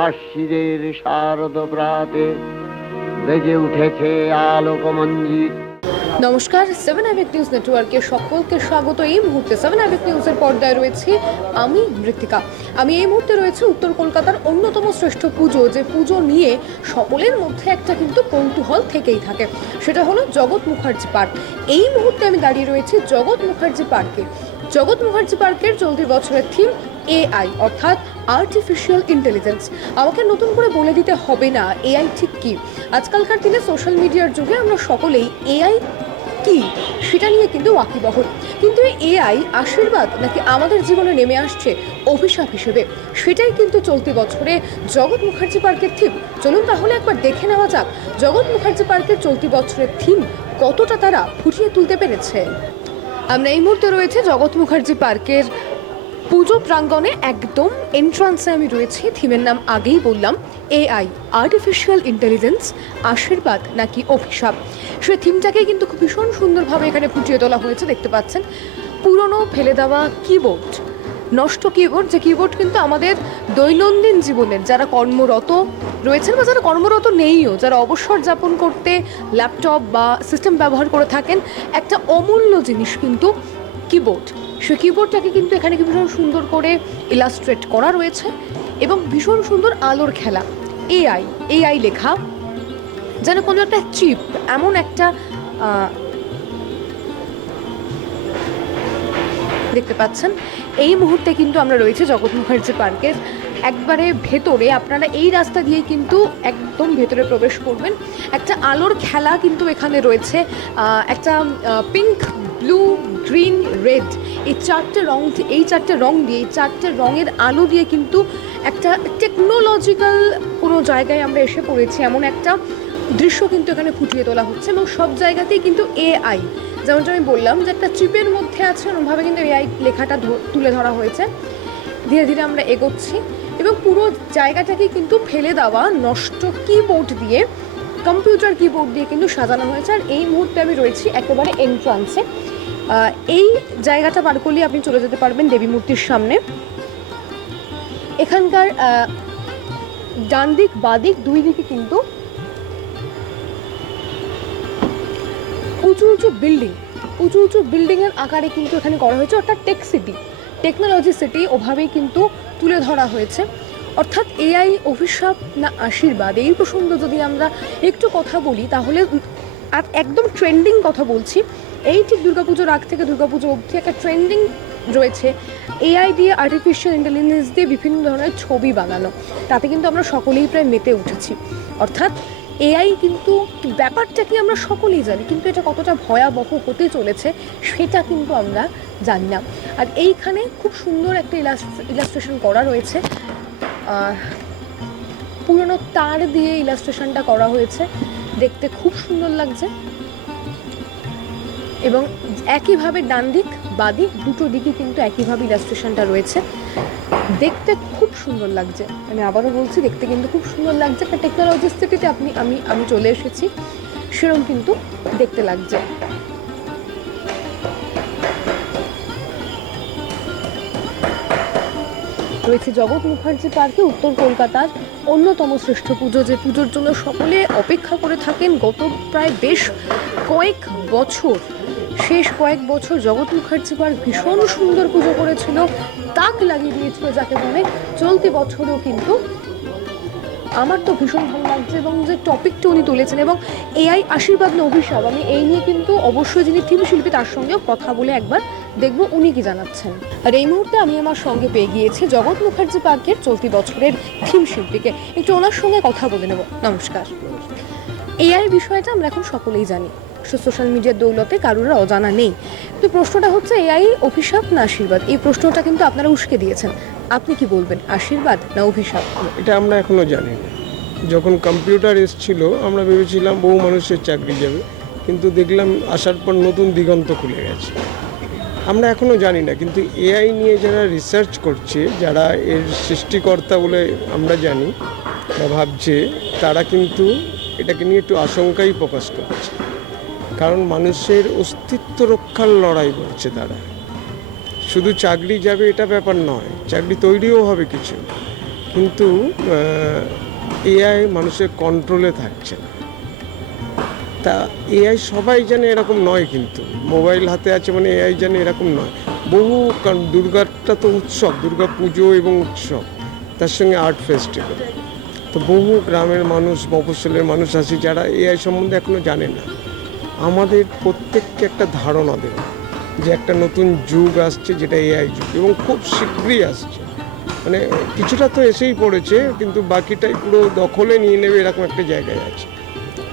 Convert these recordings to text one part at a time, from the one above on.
আশ্বিরের শারদ প্রাতে বেজে উঠেছে আলোকমঞ্জিত। নমস্কার, 7 আইভিক নিউজ নেটওয়ার্কে সকলকে স্বাগত। এই মুহূর্তে 7 আইভিক নিউজের পর্দায় রয়েছে আমি মৃত্তিকা। আমি এই মুহূর্তে রয়েছে উত্তর কলকাতার অন্যতম শ্রেষ্ঠ পুজো, যে পুজো নিয়ে সকলের মধ্যে একটা কিন্তু কৌতূহল থেকেই থাকে, সেটা হলো জগৎ মুখার্জি পার্ক। এই মুহূর্তে আমি দাঁড়িয়ে রয়েছি জগৎ মুখার্জি পার্কে। জগৎ মুখার্জি পার্কের চলতি বছরের থিম এআই, অর্থাৎ আর্টিফিশিয়াল ইন্টেলিজেন্স। আমাকে নতুন করে বলে দিতে হবে না এআই ঠিক কী। আজকালকার দিনে সোশ্যাল মিডিয়ার যুগে আমরা সকলেই এআই কি সেটা নিয়ে কিন্তু ওয়াকিবহল, কিন্তু এআই আশীর্বাদ নাকি আমাদের জীবনে নেমে আসছে অভিশাপ হিসেবে, সেটাই কিন্তু চলতি বছরে জগৎ মুখার্জি পার্কের থিম। চলুন তাহলে একবার দেখে নেওয়া যাক জগৎ মুখার্জি পার্কের চলতি বছরের থিম কতটা তারা ফুটিয়ে তুলতে পেরেছে। আমরা এই মুহূর্তে রয়েছে জগৎ মুখার্জি পার্কের পুজো প্রাঙ্গণে, একদম এন্ট্রান্সে আমি রয়েছি। থিমের নাম আগেই বললাম, এআই আর্টিফিশিয়াল ইন্টেলিজেন্স, আশীর্বাদ নাকি অভিশাপ। সেই থিমটাকে কিন্তু খুব ভীষণ সুন্দরভাবে এখানে ফুটিয়ে তোলা হয়েছে। দেখতে পাচ্ছেন পুরনো ফেলে দেওয়া কিবোর্ড, নষ্ট কিবোর্ড, যে কিবোর্ড কিন্তু আমাদের দৈনন্দিন জীবনের যারা কর্মরত রয়েছেন বা যারা কর্মরত নেইও, যারা অবসর যাপন করতে ল্যাপটপ বা সিস্টেম ব্যবহার করে থাকেন, একটা অমূল্য জিনিস কিন্তু কিবোর্ড। সেই কিবোর্ডটাকে কিন্তু এখানে কি ভীষণ সুন্দর করে ইলাস্ট্রেট করা রয়েছে এবং ভীষণ সুন্দর আলোর খেলা। এআই এআই লেখা, যেন কোনো একটা চিপ, এমন একটা দেখতে পাচ্ছেন। এই মুহূর্তে কিন্তু আমরা রয়েছে জগৎ মুখার্জি পার্কের একবারে ভেতরে। আপনারা এই রাস্তা দিয়ে কিন্তু একদম ভেতরে প্রবেশ করবেন। একটা আলোর খেলা কিন্তু এখানে রয়েছে, একটা পিঙ্ক, ব্লু, গ্রিন, রেড, এই চারটে রং, এই চারটে রং দিয়ে, এই চারটে রঙের আলো দিয়ে কিন্তু একটা টেকনোলজিক্যাল কোনো জায়গায় আমরা এসে পড়েছি, এমন একটা দৃশ্য কিন্তু এখানে ফুটিয়ে তোলা হচ্ছে। এবং সব জায়গাতেই কিন্তু এআই, যেমনটা আমি বললাম যে একটা চিপের মধ্যে আছে, ওরকমভাবে কিন্তু এআই লেখাটা তুলে ধরা হয়েছে। ধীরে ধীরে আমরা এগোচ্ছি এবং পুরো জায়গাটাকে কিন্তু ফেলে দেওয়া নষ্ট কিবোর্ড দিয়ে, কম্পিউটার কিবোর্ড দিয়ে কিন্তু সাজানো হয়েছে। আর এই মুহূর্তে আমি রয়েছি একেবারে এন্ট্রান্সে। এই জায়গাটা পার করলে আপনি চলে যেতে পারবেন দেবী মূর্তির সামনে। এখানকার ডান দিক বাঁ দিক দুই দিকে কিন্তু উঁচু উঁচু বিল্ডিং, উঁচু উঁচু বিল্ডিংয়ের আকারে কিন্তু এখানে করা হয়েছে, অর্থাৎ টেক সিটি, টেকনোলজি সিটি ওভাবেই কিন্তু তুলে ধরা হয়েছে। অর্থাৎ এআই অভিশাপ না আশীর্বাদ, এই প্রসঙ্গ যদি আমরা একটু কথা বলি তাহলে, আর একদম ট্রেন্ডিং কথা বলছি, এই ঠিক দুর্গাপুজোর আগ থেকে দুর্গাপুজো অবধি একটা ট্রেন্ডিং রয়েছে এআই দিয়ে, আর্টিফিশিয়াল ইন্টেলিজেন্স দিয়ে বিভিন্ন ধরনের ছবি বানানো। তাতে কিন্তু আমরা সকলেই প্রায় মেতে উঠেছি। অর্থাৎ এআই কিন্তু ব্যাপারটা কি আমরা সকলেই জানি, কিন্তু এটা কতটা ভয়াবহ হতে চলেছে সেটা কিন্তু আমরা জানি না। আর এইখানে খুব সুন্দর একটা ইলাস্ট্রেশন করা রয়েছে, পুরনো তার দিয়ে ইলাস্ট্রেশনটা করা হয়েছে, দেখতে খুব সুন্দর লাগছে। এবং একইভাবে ডান দিক বাঁ দিক দুটো দিকে কিন্তু একইভাবে ইলাস্ট্রেশনটা রয়েছে, দেখতে খুব সুন্দর লাগছে। আমি আবারও বলছি, দেখতে কিন্তু খুব সুন্দর লাগছে। একটা টেকনোলজি সিটিতে আমি চলে এসেছি, সেরকম কিন্তু দেখতে লাগছে। রয়েছে জগৎ মুখার্জি পার্কে, উত্তর কলকাতার অন্যতম শ্রেষ্ঠ পুজো, যে পুজোর জন্য সকলে অপেক্ষা করে থাকেন গত প্রায় বেশ কয়েক বছর। শেষ কয়েক বছর জগৎ মুখার্জি পার্ক ভীষণ সুন্দর পুজো করেছিল, তাক লাগিয়ে দিয়েছিল যাকে বলে। চলতি বছরও কিন্তু আমার তো ভীষণ ভালো লাগছে, এবং যে টপিকটা উনি তুলেছেন, এবং এআই আশীর্বাদ না অভিশাপ, আমি এই নিয়ে কিন্তু অবশ্যই যিনি থিম শিল্পী তার সঙ্গেও কথা বলে একবার দেখবো উনি কি জানাচ্ছেন। আর এই মুহূর্তে আমি আমার সঙ্গে পেয়ে গিয়েছি জগৎ মুখার্জি পার্কের চলতি বছরের থিম শিল্পীকে, একটু ওনার সঙ্গে কথা বলে নেব। নমস্কার। এআই বিষয়টা আমরা এখন সকলেই জানি, সোশ্যাল মিডিয়ার দৌলতে কারোর অজানা নেই। তো প্রশ্নটা হচ্ছে এআই অভিশাপ না আশীর্বাদ, এই প্রশ্নটা কিন্তু আপনারা উস্কে দিয়েছেন। আপনি কি বলবেন, আশীর্বাদ না অভিশাপ? এটা আমরা এখনও জানি না। যখন কম্পিউটার এসেছিল আমরা ভেবেছিলাম বহু মানুষের চাকরি যাবে, কিন্তু দেখলাম আসার পর নতুন দিগন্ত খুলে গেছে। আমরা এখনও জানি না, কিন্তু এআই নিয়ে যারা রিসার্চ করছে, যারা এর সৃষ্টিকর্তা বলে আমরা জানি বা ভাবছে, তারা কিন্তু এটাকে নিয়ে একটু আশঙ্কাই প্রকাশ করছে। কারণ মানুষের অস্তিত্ব রক্ষার লড়াই করছে তারা। শুধু চাকরি যাবে এটা ব্যাপার নয়, চাকরি তৈরিও হবে কিছু, কিন্তু এআই মানুষের কন্ট্রোলে থাকছে না। তা এআই সবাই জানে এরকম নয়, কিন্তু মোবাইল হাতে আছে মানে এআই জানে এরকম নয়। বহু, কারণ দুর্গাটা তো উৎসব, দুর্গা পুজো এবং উৎসব, তার সঙ্গে আর্ট ফেস্টিভ্যাল। তো বহু গ্রামের মানুষ, মফস্বলের মানুষ আছে যারা এআই সম্বন্ধে এখনও জানে না। আমাদের প্রত্যেককে একটা ধারণা দেওয়া যে একটা নতুন যুগ আসছে, যেটা এআই যুগ, এবং খুব শীঘ্রই আসছে। মানে কিছুটা তো এসেই পড়েছে, কিন্তু বাকিটাই পুরো দখলে নিয়ে নেবে এরকম একটা জায়গায় আছে।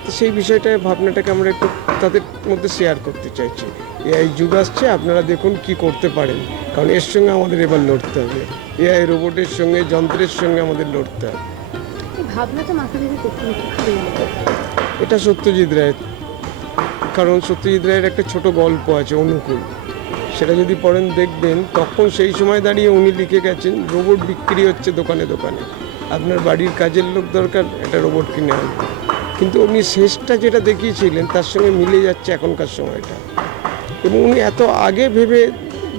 তো সেই বিষয়টায় ভাবনাটাকে আমরা একটু তাদের মধ্যে শেয়ার করতে চাইছি। এআই যুগ আসছে, আপনারা দেখুন কি করতে পারেন, কারণ এর সঙ্গে আমাদের এবার লড়তে হবে। এআই রোবটের সঙ্গে, যন্ত্রের সঙ্গে আমাদের লড়তে হবে। এই ভাবনাটা মাথা থেকে কোথায় এলো? এটা সত্যজিৎ রায়ের, কারণ সত্যজিৎ রায়ের একটা ছোট গল্প আছে অনুকূল, সেটা যদি পড়েন দেখবেন, তখন সেই সময় দাঁড়িয়ে উনি লিখে গেছেন রোবট বিক্রি হচ্ছে দোকানে দোকানে, আপনার বাড়ির কাজের লোক দরকার, একটা রোবট কিনে আনবে। কিন্তু উনি শেষটা যেটা দেখিয়েছিলেন তার সঙ্গে মিলে যাচ্ছে এখনকার সময়টা, এবং উনি এত আগে ভেবে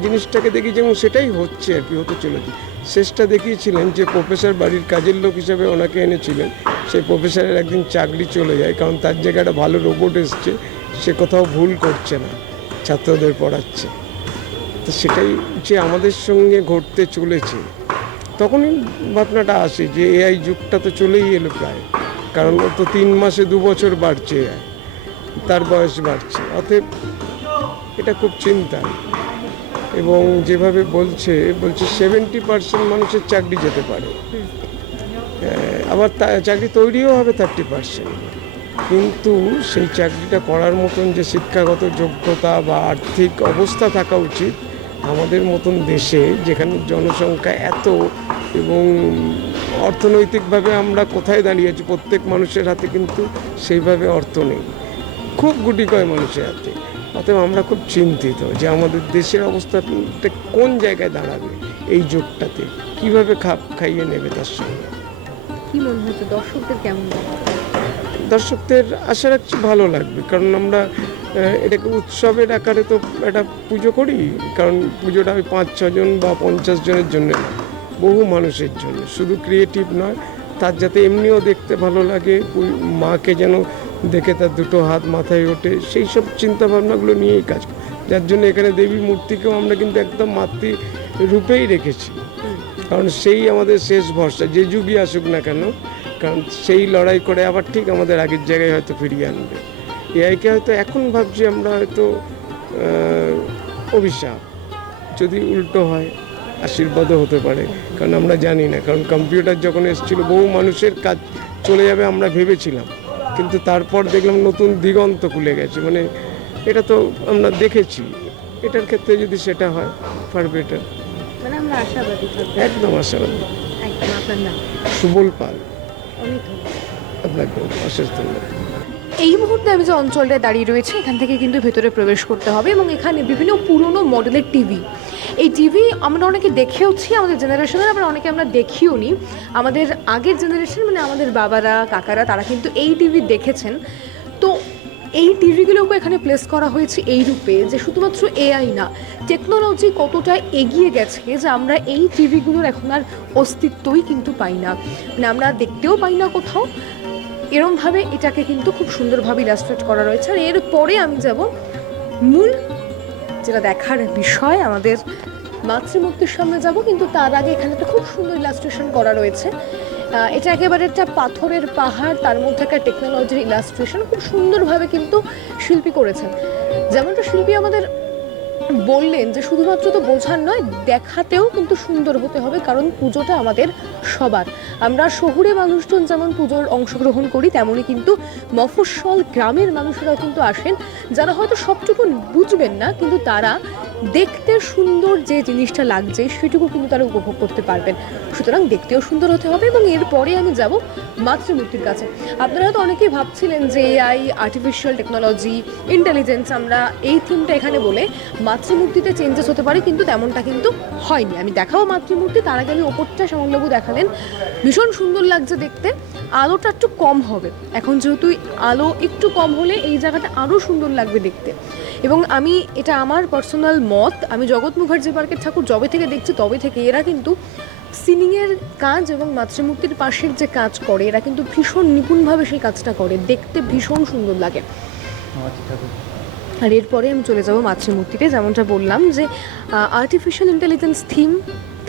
জিনিসটাকে দেখিয়েছেন এবং সেটাই হচ্ছে আর কি, হতে চলেছে। শেষটা দেখিয়েছিলেন যে প্রফেসর বাড়ির কাজের লোক হিসাবে ওনাকে এনেছিলেন, সেই প্রফেসরের একদিন চাকরি চলে যায়, কারণ তার জায়গায় একটা ভালো রোবট এসছে, সে কোথাও ভুল করছে না, ছাত্রদের পড়াচ্ছে। তো সেটাই যে আমাদের সঙ্গে ঘটতে চলেছে। তখনই ভাবনাটা আসে যে এআই যুগটা তো চলেই এলো প্রায়, কারণ ও তো 3 মাসে 2 বছর বাড়ছে, এআই তার বয়স বাড়ছে, অতএব এটা খুব চিন্তা। এবং যেভাবে বলছে 70% মানুষের চাকরি যেতে পারে, আবার চাকরি তৈরিও হবে 30%। কিন্তু সেই চাকরিটা করার মতন যে শিক্ষাগত যোগ্যতা বা আর্থিক অবস্থা থাকা উচিত আমাদের মতন দেশে, যেখানে জনসংখ্যা এত এবং অর্থনৈতিকভাবে আমরা কোথায় দাঁড়িয়েছি, প্রত্যেক মানুষের হাতে কিন্তু সেইভাবে অর্থ নেই, খুব গুটি কয় মানুষের হাতে। অতএব আমরা খুব চিন্তিত যে আমাদের দেশের অবস্থাটা কোন জায়গায় দাঁড়াবে এই যুগটাতে, কিভাবে খাপ খাইয়ে নেবে তার সঙ্গে। কি মনে হচ্ছে দর্শকদের কেমন লাগবে? দর্শকদের আশা রাখছি ভালো লাগবে, কারণ আমরা এটাকে উৎসবের আকারে তো একটা পুজো করি, কারণ পুজোটা ওই 5-6 জন বা 50 জনের জন্য না, বহু মানুষের জন্য, শুধু ক্রিয়েটিভ নয়, তার যাতে এমনিও দেখতে ভালো লাগে, মাকে যেন দেখে তার দুটো হাত মাথায় ওঠে, সেই সব চিন্তাভাবনাগুলো নিয়েই কাজ করি। যার জন্য এখানে দেবী মূর্তিকেও আমরা কিন্তু একদম মাতৃরূপেই রেখেছি, কারণ সেই আমাদের শেষ ভরসা, যে যুগই আসুক না কেন, কারণ সেই লড়াই করে আবার ঠিক আমাদের আগের জায়গায় হয়তো ফিরিয়ে আনবে। এআইকে হয়তো এখন ভাবছি আমরা হয়তো অভিশাপ, যদি উল্টো হয় আশীর্বাদও হতে পারে, কারণ আমরা জানি না। কারণ কম্পিউটার যখন এসেছিল বহু মানুষের কাজ চলে যাবে আমরা ভেবেছিলাম, কিন্তু তারপর দেখলাম নতুন দিগন্ত খুলে গেছে। মানে এটা তো আমরা দেখেছি, এটার ক্ষেত্রে যদি সেটা হয় ফার বেটার। মানে আমরা আশাবাদী থাকবো। একদম আশাবাদী। একদম। আপনার নাম? সুবল পাল। অনেক ধন্যবাদ। আপনাকে অশেষ ধন্যবাদ। এই মুহূর্তে আমি যে অঞ্চলটায় দাঁড়িয়ে রয়েছি, এখান থেকে কিন্তু ভেতরে প্রবেশ করতে হবে, এবং এখানে বিভিন্ন পুরনো মডেলের টিভি, এই টিভি আমরা অনেকে দেখেওছি, আমাদের জেনারেশনের, আবার অনেকে আমরা দেখিও নি। আমাদের আগের জেনারেশন মানে আমাদের বাবারা, কাকারা, তারা কিন্তু এই টিভি দেখেছেন। তো এই টিভিগুলোকে এখানে প্লেস করা হয়েছে এই রূপে যে শুধুমাত্র এআই না, টেকনোলজি কতটা এগিয়ে গেছে যে আমরা এই টিভিগুলোর এখন আর অস্তিত্বই কিন্তু পাই না, মানে আমরা দেখতেও পাই না কোথাও। এরমভাবে এটাকে কিন্তু খুব সুন্দরভাবে ইলাস্ট্রেট করা রয়েছে। আর এরপরে আমি যাব মূল যেটা দেখার বিষয়, আমাদের মাতৃমূর্তির সামনে যাব, কিন্তু তার আগে এখানে একটা খুব সুন্দর ইলাস্ট্রেশন করা রয়েছে। এটা একেবারে একটা পাথরের পাহাড়, তার মধ্যে একটা টেকনোলজির ইলাস্ট্রেশন খুব সুন্দরভাবে কিন্তু শিল্পী করেছেন। যেমনটা শিল্পী আমাদের বললেন যে শুধুমাত্র তো বোঝার নয়, দেখাতেও কিন্তু সুন্দর হতে হবে, কারণ পুজোটা আমাদের সবার। আমরা শহুরে মানুষজন যেমন পুজোর অংশগ্রহণ করি, তেমনই কিন্তু মফস্বল গ্রামের মানুষরাও কিন্তু আসেন, যারা হয়তো সবটুকু বুঝবেন না, কিন্তু তারা দেখতে সুন্দর যে জিনিসটা লাগছে সেটুকু কিন্তু তারা উপভোগ করতে পারবেন। সুতরাং দেখতেও সুন্দর হতে হবে। এবং এরপরে আমি যাব মাতৃমূর্তির কাছে। আপনারা হয়তো অনেকেই ভাবছিলেন যে এআই, আর্টিফিশিয়াল টেকনোলজি, ইন্টেলিজেন্স, আমরা এই থিমটা এখানে বলে মাতৃমূর্তিতে চেঞ্জেস হতে পারে, কিন্তু তেমনটা কিন্তু হয়নি। আমি দেখাবো মাতৃমূর্তি, তার আগে আমি ওপরটা শ্যামলবাবু দেখালেন, ভীষণ সুন্দর লাগছে দেখতে। আলোটা একটু কম হবে এখন, যেহেতু আলো একটু কম হলে এই জায়গাটা আরও সুন্দর লাগবে দেখতে। এবং আমি, এটা আমার পার্সোনাল মত, আমি জগৎ মুখার্জি পার্কের ঠাকুর যবে থেকে দেখছি তবে থেকে এরা কিন্তু সিলিংয়ের কাজ এবং মাতৃমূর্তির পাশের যে কাজ করে এরা কিন্তু ভীষণ নিপুণভাবে সেই কাজটা করে, দেখতে ভীষণ সুন্দর লাগে। আর এরপরে আমি চলে যাব মাতৃমূর্তিতে। যেমনটা বললাম যে আর্টিফিশিয়াল ইন্টেলিজেন্স থিম,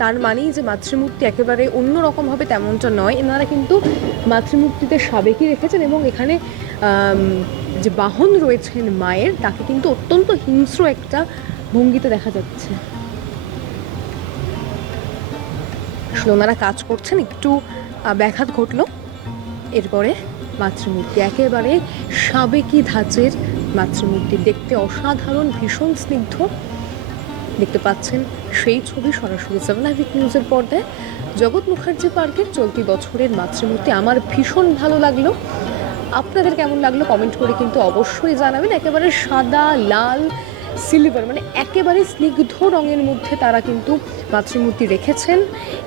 তার মানেই যে মাতৃমূর্তি একেবারে অন্যরকম হবে তেমনটা নয়। এনারা কিন্তু মাতৃমূর্তিতে সাবেকি রেখেছেন এবং এখানে যে বাহন রয়েছেন মায়ের, তাকে কিন্তু অত্যন্ত হিংস্র একটা ভঙ্গিতে দেখা যাচ্ছে। আসলে ওনারা কাজ করছেন, একটু ব্যাঘাত ঘটলো। এরপরে মাতৃমূর্তি একেবারে সাবেকি ধাঁচের মাতৃমূর্তি, দেখতে অসাধারণ, ভীষণ স্নিগ্ধ। দেখতে পাচ্ছেন সেই ছবি সরাসরি 7 নিউজের পর্দায়। জগৎ মুখার্জি পার্কের চলতি বছরের মাতৃমূর্তি আমার ভীষণ ভালো লাগলো। আপনাদের কেমন লাগলো কমেন্ট করে কিন্তু অবশ্যই জানাবেন। একেবারে সাদা, লাল, সিলভার, মানে একেবারে স্নিগ্ধ রঙের মধ্যে তারা কিন্তু মাতৃমূর্তি রেখেছেন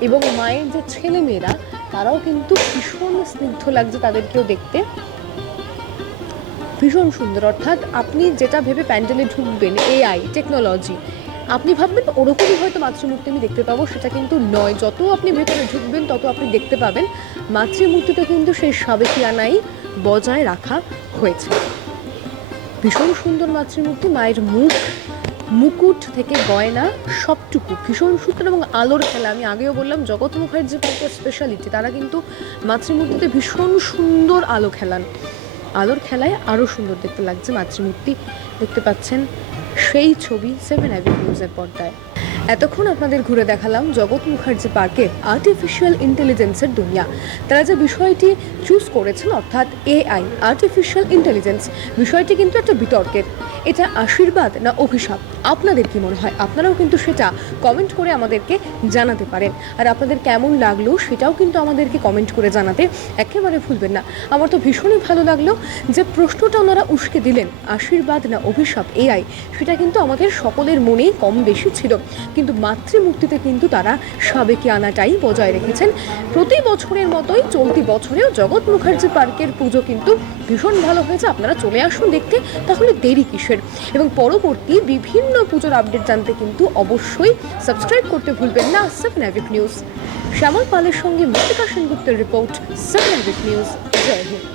এবং মায়ের যে ছেলে মেয়েরা তারাও কিন্তু ভীষণ স্নিগ্ধ লাগছে তাদেরকেও দেখতে, ভীষণ সুন্দর। অর্থাৎ আপনি যেটা ভেবে প্যান্ডেলে ঢুকবেন, এআই টেকনোলজি, আপনি ভাববেন ওরকমই হয়তো মাতৃমূর্তি আমি দেখতে পাবো, সেটা কিন্তু নয়। যত আপনি ভেতরে ঢুকবেন তত আপনি দেখতে পাবেন মাতৃমূর্তিতে কিন্তু সেই সাবেকিয়ানাই বজায় রাখা হয়েছে। ভীষণ সুন্দর মাতৃমূর্তি, মায়ের মুখ, মুকুট থেকে গয়না সবটুকু ভীষণ সুন্দর এবং আলোর খেলা। আমি আগেও বললাম জগৎ মুখার্জি পার্কের স্পেশালিটি, তারা কিন্তু মাতৃমূর্তিতে ভীষণ সুন্দর আলো খেলান। আলোর খেলায় আরও সুন্দর দেখতে লাগছে মাতৃমূর্তি। দেখতে পাচ্ছেন সেই ছবি 7 নিউজের পর্দায়। এতক্ষণ আপনাদের ঘুরে দেখালাম জগৎ মুখার্জি পার্কে আর্টিফিশিয়াল ইন্টেলিজেন্সের দুনিয়া। তারা যে বিষয়টি চুজ করেছেন অর্থাৎ এআই, আর্টিফিশিয়াল ইন্টেলিজেন্স, বিষয়টি কিন্তু একটা বিতর্কের। এটা আশীর্বাদ না অভিশাপ? আপনাদের কি মনে হয়? আপনারাও কিন্তু সেটা কমেন্ট করে আমাদেরকে জানাতে পারেন। আর আপনাদের কেমন লাগলো সেটাও কিন্তু আমাদেরকে কমেন্ট করে জানাতে একেবারে ভুলবেন না। আমার তো ভীষণই ভালো লাগলো যে প্রশ্নটা ওনারা উস্কে দিলেন, আশীর্বাদ না অভিশাপ এআই, সেটা কিন্তু আমাদের সকলের মনেই কম বেশি ছিল। কিন্তু মাতৃমূর্তিতে কিন্তু তারা সাবেকিয়ানাটাই বজায় রেখেছেন। প্রতি বছরের মতোই চলতি বছরেও জগৎ মুখার্জি পার্কের পুজো কিন্তু ভীষণ ভালো হয়েছে। আপনারা চলে আসুন দেখতে, তাহলে দেরি কিসের? এবং পরবর্তী বিভিন্ন পুজোর আপডেট জানতে কিন্তু অবশ্যই সাবস্ক্রাইব করতে ভুলবেন না 7 নিউজ। শ্যামল পালের সঙ্গে মৃত্তিকা সেনগুপ্তের রিপোর্ট, 7 নিউজ। জয় হিন্দ।